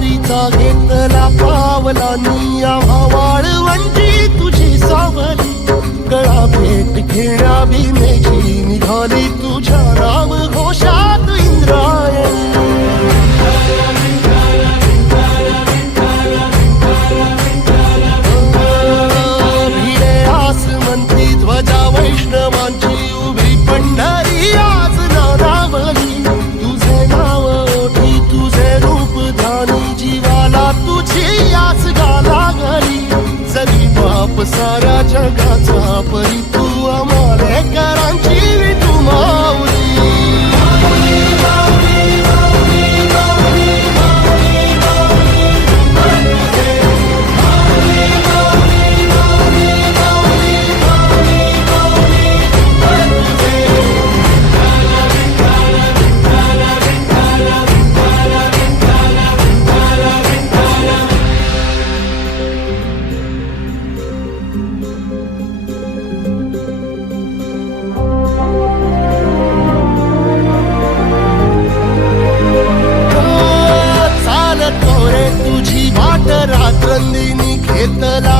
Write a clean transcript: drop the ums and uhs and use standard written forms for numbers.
वारीचा घेतला पावलांनी आम्हा वाळवंटी तुझी सावली गळा भेट घेण्या भीमेची निघाली तुझ्या नाम घोषात इंद्रायणी भिडे आसमंती ध्वजा वैष्णवांची उभी पंढरी आज नारावली तुझे नाव ओठी तुझे रूप ध्यानी जीवाला तुझी आस गाला घरी जरी बाप साऱ्या जगाचा परी तू आम्हाले करांची तू माऊली रात्रंदिनी घेतला